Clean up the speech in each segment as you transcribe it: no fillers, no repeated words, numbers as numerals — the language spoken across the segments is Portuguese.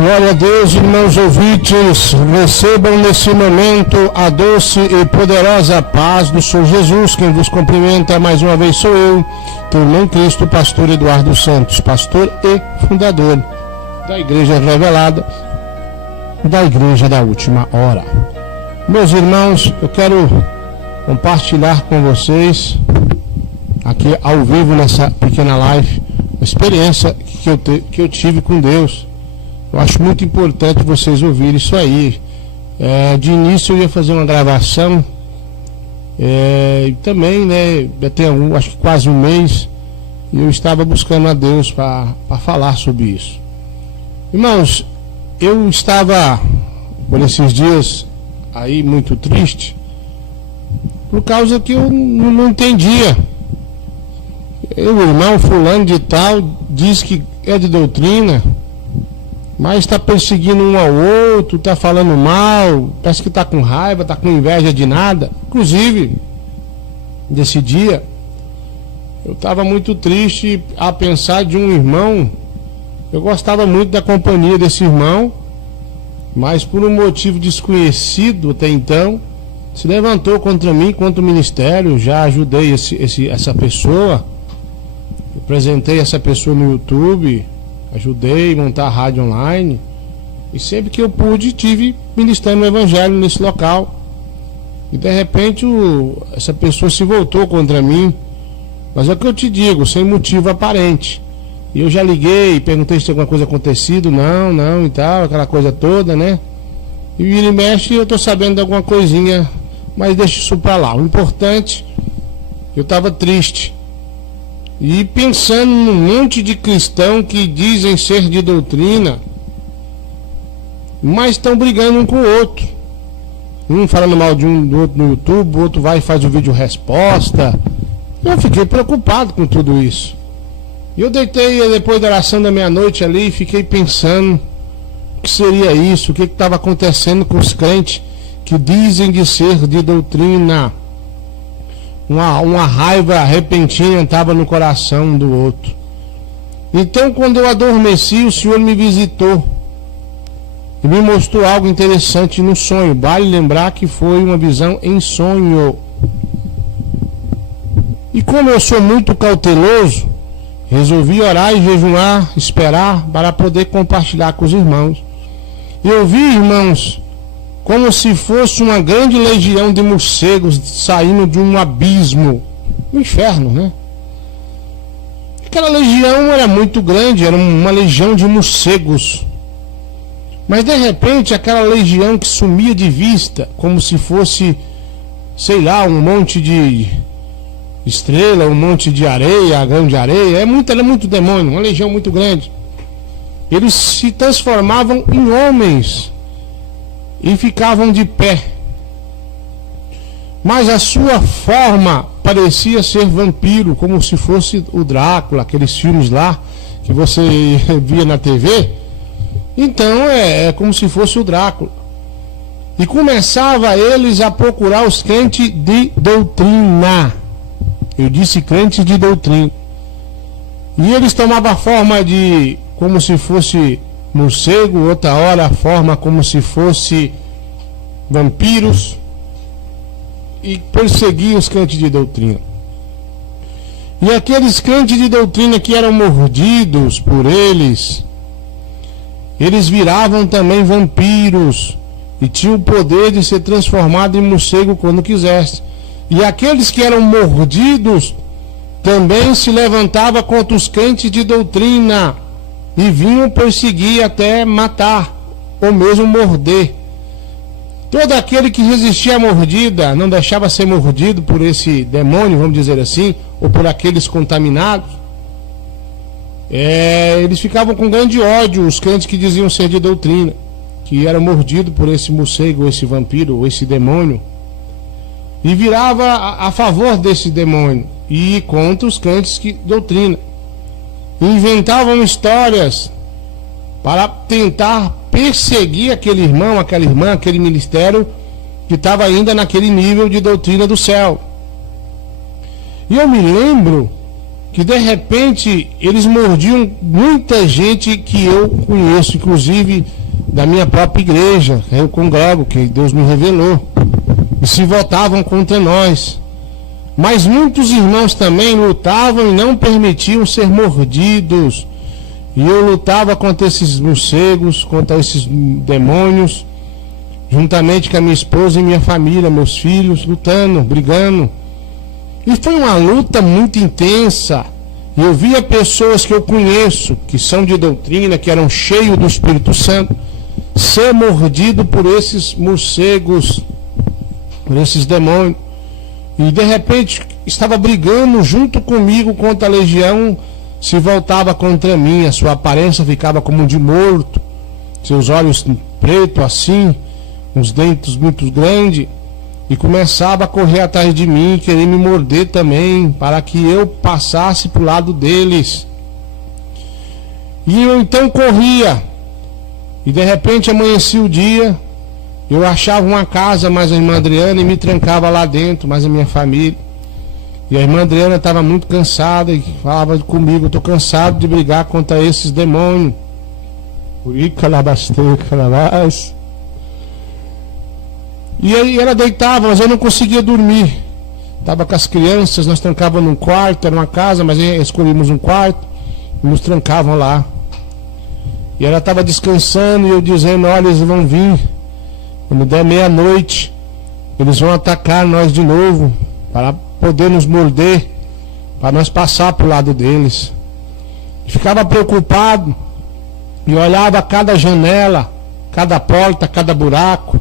Glória a Deus, irmãos ouvintes, recebam nesse momento a doce e poderosa paz do Senhor Jesus. Quem vos cumprimenta mais uma vez sou eu, teu irmão Cristo, pastor Eduardo Santos, pastor e fundador da Igreja Revelada, da Igreja da Última Hora. Meus irmãos, eu quero compartilhar com vocês, aqui ao vivo nessa pequena live, a experiência que eu tive com Deus. Eu acho muito importante vocês ouvirem isso aí. De início eu ia fazer uma gravação, e também, né, até acho que quase um mês, eu estava buscando a Deus para falar sobre isso. Irmãos, eu estava por esses dias aí muito triste, por causa que eu não entendia. O irmão fulano de tal diz que é de doutrina, mas está perseguindo um ao outro, está falando mal, parece que está com raiva, está com inveja de nada. Inclusive, desse dia, eu estava muito triste a pensar de um irmão. Eu gostava muito da companhia desse irmão, mas por um motivo desconhecido até então, se levantou contra mim, contra o ministério. Já ajudei essa pessoa, apresentei essa pessoa no YouTube, ajudei a montar a rádio online, e sempre que eu pude tive ministrando o evangelho nesse local. E de repente essa pessoa se voltou contra mim, mas é o que eu te digo, sem motivo aparente. E eu já liguei, perguntei se tinha alguma coisa acontecido, não e tal, aquela coisa toda, né? E vira e mexe, eu tô sabendo de alguma coisinha, mas deixa isso pra lá. O importante, eu tava triste e pensando num monte de cristão que dizem ser de doutrina, mas estão brigando um com o outro. Um falando mal de um do outro no YouTube, o outro vai e faz o vídeo resposta. Eu fiquei preocupado com tudo isso. E eu deitei depois da oração da meia-noite ali e fiquei pensando o que seria isso, o que estava acontecendo com os crentes que dizem de ser de doutrina. Uma raiva repentina estava no coração um do outro. Então, quando eu adormeci, o Senhor me visitou e me mostrou algo interessante no sonho. Vale lembrar que foi uma visão em sonho. E como eu sou muito cauteloso, resolvi orar e jejuar, esperar para poder compartilhar com os irmãos. Eu vi, irmãos, como se fosse uma grande legião de morcegos saindo de um abismo, um inferno, né? Aquela legião era muito grande, era uma legião de morcegos. Mas de repente aquela legião que sumia de vista, como se fosse, sei lá, um monte de estrela, um monte de areia, grão de areia, era muito demônio, uma legião muito grande. Eles se transformavam em homens e ficavam de pé, mas a sua forma parecia ser vampiro, como se fosse o Drácula, aqueles filmes lá que você via na TV. Então é como se fosse o Drácula. E começava eles a procurar os crentes de doutrina. Eu disse crentes de doutrina. E eles tomavam a forma de como se fosse morcego, outra hora a forma como se fosse vampiros, e perseguiam os crentes de doutrina. E aqueles crentes de doutrina que eram mordidos por eles viravam também vampiros e tinham o poder de ser transformado em morcego quando quisesse. E aqueles que eram mordidos também se levantavam contra os crentes de doutrina e vinham perseguir até matar, ou mesmo morder. Todo aquele que resistia à mordida, não deixava ser mordido por esse demônio, vamos dizer assim, ou por aqueles contaminados, eles ficavam com grande ódio, os crentes que diziam ser de doutrina, que eram mordidos por esse morcego, ou esse vampiro, ou esse demônio, e virava a favor desse demônio e contra os crentes de doutrina. Inventavam histórias para tentar perseguir aquele irmão, aquela irmã, aquele ministério que estava ainda naquele nível de doutrina do céu. E eu me lembro que de repente eles mordiam muita gente que eu conheço, inclusive da minha própria igreja, eu congrego, que Deus me revelou, e se voltavam contra nós. Mas muitos irmãos também lutavam e não permitiam ser mordidos. E eu lutava contra esses morcegos, contra esses demônios, juntamente com a minha esposa e minha família, meus filhos, lutando, brigando. E foi uma luta muito intensa. E eu via pessoas que eu conheço, que são de doutrina, que eram cheios do Espírito Santo, ser mordido por esses morcegos, por esses demônios. E de repente estava brigando junto comigo contra a legião, se voltava contra mim, a sua aparência ficava como de morto, seus olhos pretos assim, uns dentes muito grandes, e começava a correr atrás de mim, querer me morder também, para que eu passasse para o lado deles. E eu então corria, e de repente amanhecia o dia, eu achava uma casa mais a irmã Adriana e me trancava lá dentro, mais a minha família. E a irmã Adriana estava muito cansada e falava comigo, estou cansado de brigar contra esses demônios. E aí ela deitava, mas eu não conseguia dormir. Estava com as crianças, nós trancávamos num quarto, era uma casa, mas escolhemos um quarto e nos trancavam lá. E ela estava descansando e eu dizendo, olha, eles vão vir. Quando der meia-noite, eles vão atacar nós de novo, para poder nos morder, para nós passar para o lado deles. Ficava preocupado e olhava cada janela, cada porta, cada buraco.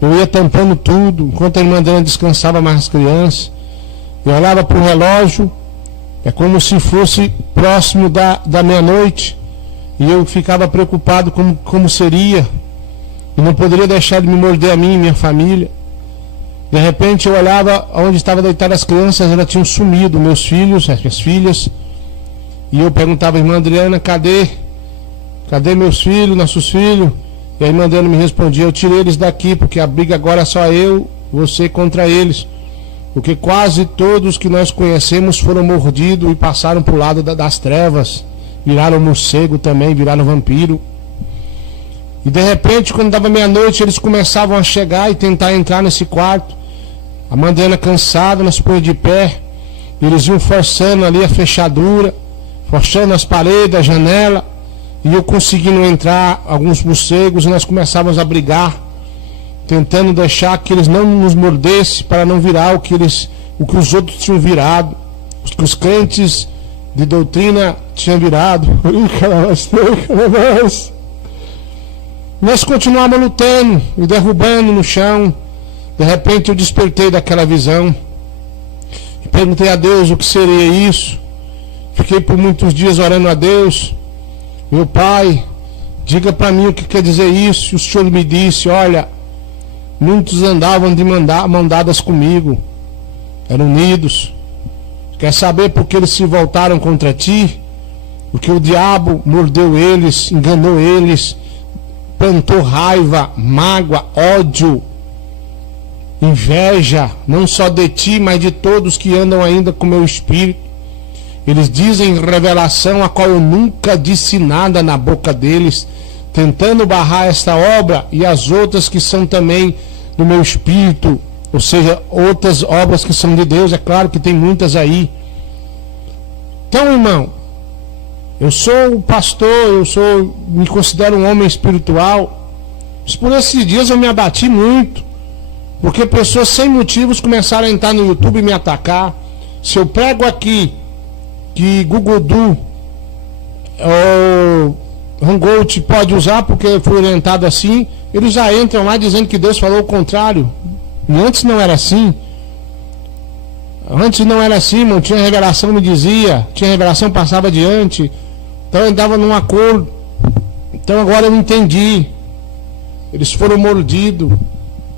Eu ia tampando tudo, enquanto a irmã Adriana descansava mais as crianças. Eu olhava para o relógio, é como se fosse próximo da meia-noite, e eu ficava preocupado como seria, e não poderia deixar de me morder a mim e minha família. De repente eu olhava onde estavam deitadas as crianças, elas tinham sumido, meus filhos, as minhas filhas, e eu perguntava à irmã Adriana, cadê meus filhos, nossos filhos? E a irmã Adriana me respondia, eu tirei eles daqui, porque a briga agora é só eu, você contra eles, porque quase todos que nós conhecemos foram mordidos e passaram para o lado das trevas, viraram morcego também, viraram vampiro. E de repente, quando dava meia-noite, eles começavam a chegar e tentar entrar nesse quarto. A irmã Adriana cansada, nós põe de pé, eles iam forçando ali a fechadura, forçando as paredes, a janela, e eu conseguindo entrar, alguns morcegos, e nós começávamos a brigar, tentando deixar que eles não nos mordessem, para não virar o que os outros tinham virado, o que os crentes de doutrina tinham virado. Nós continuávamos lutando e derrubando no chão. De repente eu despertei daquela visão e perguntei a Deus o que seria isso. Fiquei por muitos dias orando a Deus. Meu Pai, diga para mim o que quer dizer isso. E o Senhor me disse, olha, muitos andavam de mão dadas comigo, eram unidos. Quer saber por que eles se voltaram contra ti? Porque o diabo mordeu eles, enganou eles, plantou raiva, mágoa, ódio, inveja, não só de ti, mas de todos que andam ainda com meu espírito. Eles dizem revelação a qual eu nunca disse nada na boca deles, tentando barrar esta obra e as outras que são também do meu espírito, ou seja, outras obras que são de Deus. É claro que tem muitas aí. Então, irmão, eu sou pastor, me considero um homem espiritual, mas por esses dias eu me abati muito, porque pessoas sem motivos começaram a entrar no YouTube e me atacar. Se eu prego aqui que Google ou Hangout pode usar porque foi orientado assim, eles já entram lá dizendo que Deus falou o contrário. E antes não era assim. Antes não era assim, irmão. Tinha revelação, me dizia, tinha revelação, passava adiante. Então eu andava num acordo. Então agora eu entendi. Eles foram mordidos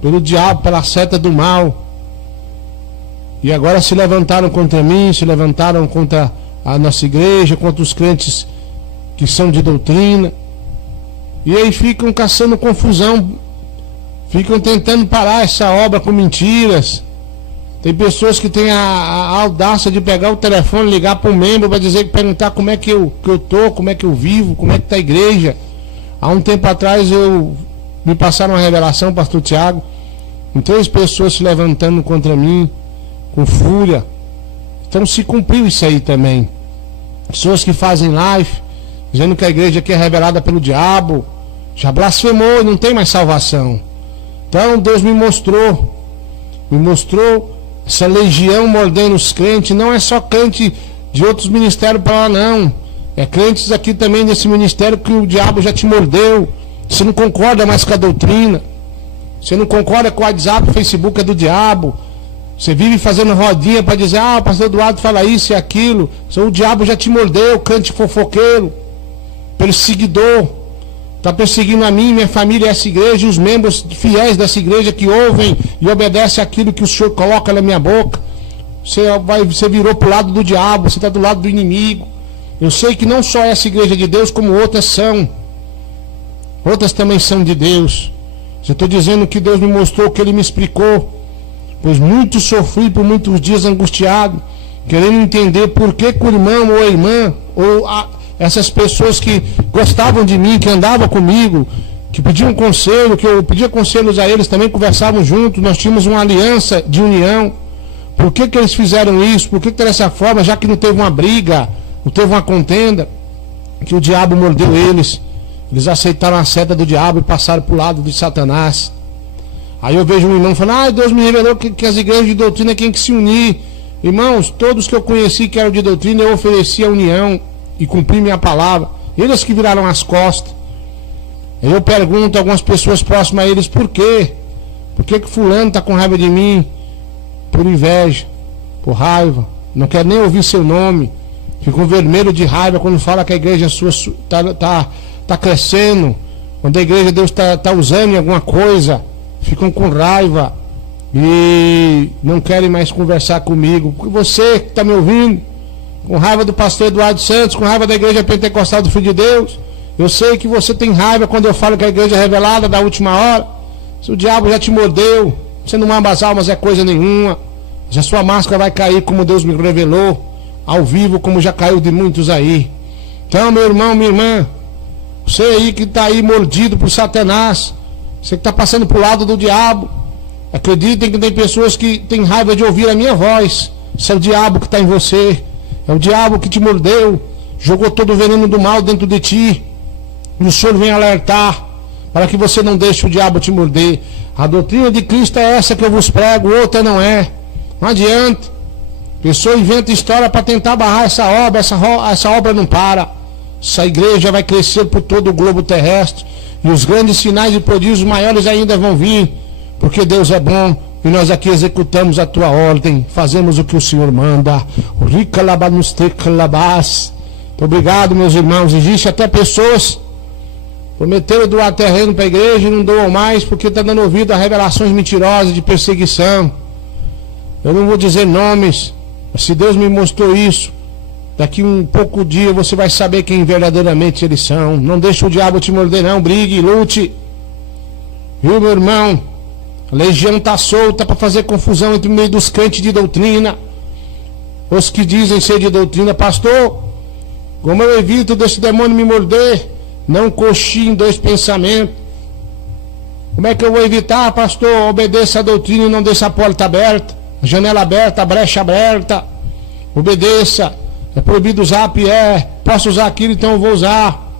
pelo diabo, pela seta do mal. E agora se levantaram contra mim, se levantaram contra a nossa igreja, contra os crentes que são de doutrina. E aí ficam caçando confusão, ficam tentando parar essa obra com mentiras, Tem pessoas que têm a audácia de pegar o telefone, ligar para um membro para perguntar como é que eu tô, como é que eu vivo, como é que está a igreja. Há um tempo atrás me passaram uma revelação, pastor Tiago, com 3 pessoas se levantando contra mim, com fúria. Então se cumpriu isso aí também. Pessoas que fazem live, dizendo que a igreja aqui é revelada pelo diabo, já blasfemou e não tem mais salvação. Então Deus me mostrou essa legião mordendo os crentes. Não é só crente de outros ministérios para lá, não. É crentes aqui também desse ministério que o diabo já te mordeu. Você não concorda mais com a doutrina, você não concorda com o WhatsApp, o Facebook é do diabo. Você vive fazendo rodinha para dizer, o pastor Eduardo fala isso e aquilo. O diabo já te mordeu, crente fofoqueiro, perseguidor. Está perseguindo a mim, minha família, essa igreja, e os membros fiéis dessa igreja que ouvem e obedecem aquilo que o Senhor coloca na minha boca. Você virou para o lado do diabo, você está do lado do inimigo. Eu sei que não só essa igreja de Deus, como outras são. Outras também são de Deus. Eu estou dizendo que Deus me mostrou, que Ele me explicou. Pois muito sofri por muitos dias angustiado, querendo entender por que o irmão ou a irmã, essas pessoas que gostavam de mim, que andavam comigo, que pediam conselho, que eu pedia conselhos a eles, também conversavam juntos, nós tínhamos uma aliança de união. Por que eles fizeram isso? Por que dessa forma, já que não teve uma briga, não teve uma contenda, que o diabo mordeu eles? Eles aceitaram a seta do diabo e passaram para o lado de Satanás. Aí eu vejo um irmão falando, Deus me revelou que as igrejas de doutrina têm que se unir. Irmãos, todos que eu conheci que eram de doutrina, eu ofereci a união e cumpri minha palavra. Eles que viraram as costas. Eu pergunto a algumas pessoas próximas a eles, por quê? Por que fulano está com raiva de mim? Por inveja, por raiva, não quer nem ouvir seu nome. Ficam vermelho de raiva quando fala que a igreja sua está crescendo, quando a igreja Deus está usando em alguma coisa. Ficam com raiva e não querem mais conversar comigo. Você que está me ouvindo, com raiva do pastor Eduardo Santos, com raiva da igreja pentecostal do Filho de Deus, eu sei que você tem raiva quando eu falo que a igreja é revelada da última hora. Se o diabo já te mordeu, você não ama as almas é coisa nenhuma. Já sua máscara vai cair como Deus me revelou, ao vivo, como já caiu de muitos aí. Então, meu irmão, minha irmã, você aí que está aí mordido por Satanás, você que está passando para o lado do diabo, acreditem que tem pessoas que têm raiva de ouvir a minha voz. Isso é o diabo que está em você. É o diabo que te mordeu, jogou todo o veneno do mal dentro de ti. E o Senhor vem alertar para que você não deixe o diabo te morder. A doutrina de Cristo é essa que eu vos prego, outra não é. Não adianta. A pessoa inventa história para tentar barrar essa obra. Essa obra não para. Essa igreja vai crescer por todo o globo terrestre. E os grandes sinais e prodígios maiores ainda vão vir, porque Deus é bom e nós aqui executamos a tua ordem, fazemos o que o Senhor manda. Muito obrigado, meus irmãos. Existe até pessoas prometeram doar terreno para a igreja e não doam mais porque está dando ouvido a revelações mentirosas de perseguição. Eu não vou dizer nomes, mas se Deus me mostrou isso, daqui um pouco dia você vai saber quem verdadeiramente eles são. Não deixe o diabo te morder não, brigue, lute. Viu, meu irmão? A legião está solta para fazer confusão entre o meio dos crentes de doutrina. Os que dizem ser de doutrina, pastor, como eu evito desse demônio me morder? Não coxie em 2 pensamentos. Como é que eu vou evitar, pastor? Obedeça a doutrina e não deixe a porta aberta, a janela aberta, a brecha aberta. Obedeça. É proibido usar, posso usar aquilo, então eu vou usar.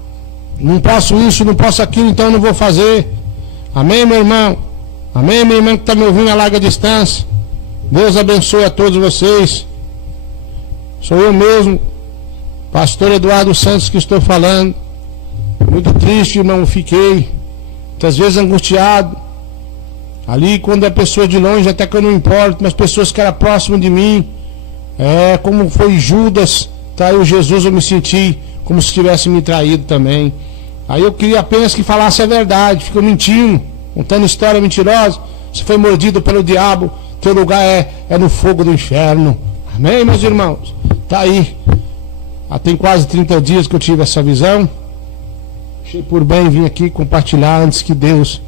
Não posso isso, não posso aquilo, então eu não vou fazer. Amém, meu irmão? Amém, minha irmã que está me ouvindo a larga distância? Deus abençoe a todos vocês. Sou eu mesmo, pastor Eduardo Santos, que estou falando. Muito triste, irmão, fiquei. Muitas vezes angustiado. Ali, quando é pessoa de longe, até que eu não importo, mas pessoas que eram próximas de mim. Como foi Judas, traiu Jesus, eu me senti como se tivesse me traído também. Aí eu queria apenas que falasse a verdade, ficou mentindo, contando história mentirosa. Você foi mordido pelo diabo, teu lugar é no fogo do inferno. Amém, meus irmãos? Tá aí. Tem quase 30 dias que eu tive essa visão. Achei por bem vir aqui compartilhar antes que Deus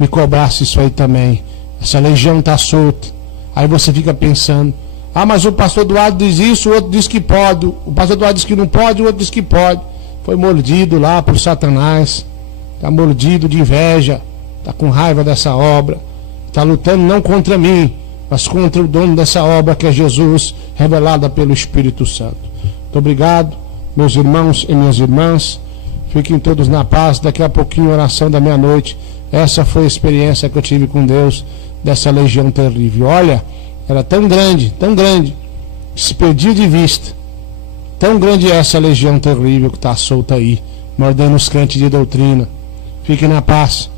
me cobrasse isso aí também. Essa legião está solta. Aí você fica pensando, mas o pastor Eduardo diz isso, o outro diz que pode, o pastor Eduardo diz que não pode, o outro diz que pode. Foi mordido lá por Satanás, está mordido de inveja, está com raiva dessa obra, está lutando não contra mim, mas contra o dono dessa obra, que é Jesus, revelada pelo Espírito Santo. Muito obrigado, meus irmãos e minhas irmãs. Fiquem todos na paz. Daqui a pouquinho, oração da meia-noite. Essa foi a experiência que eu tive com Deus, dessa legião terrível. Olha, era tão grande, que se perdia de vista. Tão grande é essa legião terrível que está solta aí, mordendo os crentes de doutrina. Fiquem na paz.